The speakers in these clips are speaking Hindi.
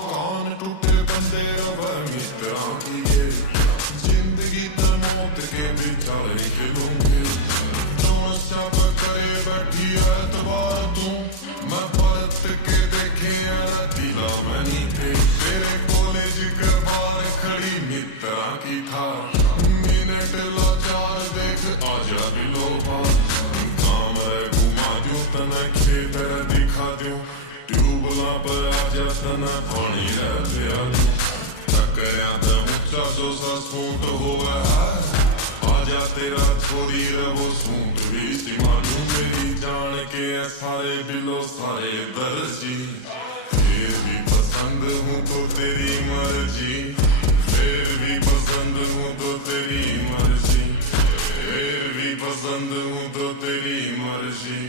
कान टूटे बंदे रबर मित्रा की ये जिंदगी त मौत के बिचारे खिलूंगे जो सब करे बैठी एतबार तू मैं परत के देखे दिला बनी थे तेरे कॉलेज के बाहर खड़ी मित्रा की था मिनट लाचार देख आजा दिलो पार काम है घुमा दूं तना खेतर दिखा दूं ट्यूबला पर आजा तना पानी रह दिया टकरिया तो ऊंचा जो सा स्पूट हुआ है आजा तेरा छोरी रहो सूट भी मानू मेरी जान के सारे बिलो सारे दर्जी फिर भी पसंद हूँ तो तेरी मर्जी फिर भी पसंद हूँ तो तेरी मर्जी फिर भी पसंद हूँ तो तेरी मर्जी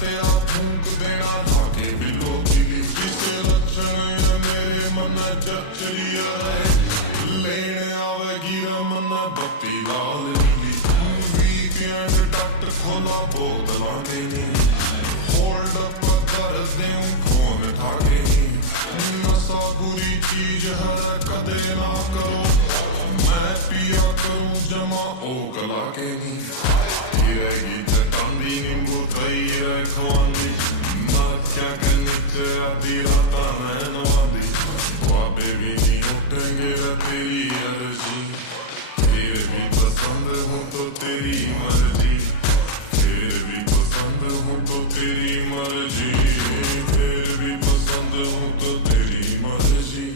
तेरा फूंक देना धाके बिलो बिली किसे लक्षण मेरे मन चचरी रहे लेने आवेगी रमन बत्ती लाल नीली वीकेंड डॉक्टर खोला बोतला देनी होल्ड अप कर दें फोन धाके नशा बुरी चीज है कदे ना करो मैं पिया करूं जमा ओकला के नी रहेगी चटांदी नींबू थई रखवांदी नाचा के नीचे आधी राता मैं नवादी ख्वाबे भी नहीं उठेंगे तेरी अर्जी फिर भी पसंद हूँ तो तेरी मर्जी फिर भी पसंद हूँ तो तेरी मर्जी फिर भी पसंद हूँ तो तेरी मर्जी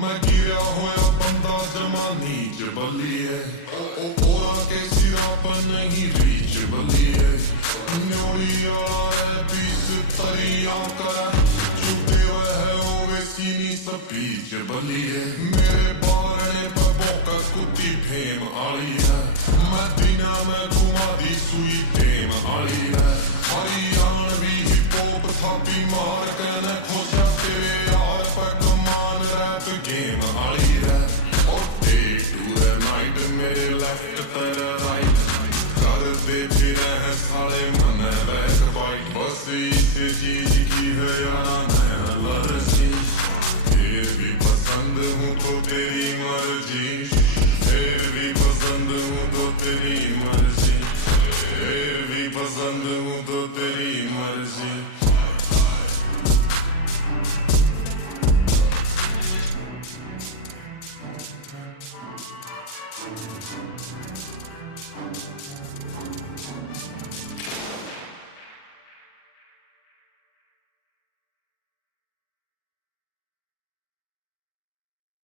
मैं गिरा होया बंदा जमा नीच बली है ओरा के सिरा पर नहीं रीच बली है न्योड़ी वाला है बीस तरियां करा चुपे हुए है ओवे सीनी सपीच बली है मेरे बारने पर बोका कुत्ती फेम आली है मैं दिना में घुमा दी सुई फेम आली है हरियाणवी हिप हॉप थापी मार कहने खोजा तेरे यार पर कमान रैप गेम आली है और डे टू द नाइट मेरे लेफ्ट तेरा राइट कर दे फिर है सारे मन बैक बाइट बस इस चीज की है यारा नया लर्जी फिर भी पसंद हूँ तो तेरी मर्जी फिर भी पसंद हूँ तो तेरी मर्जी फिर भी पसंद हूँ तो तेरी मर्जी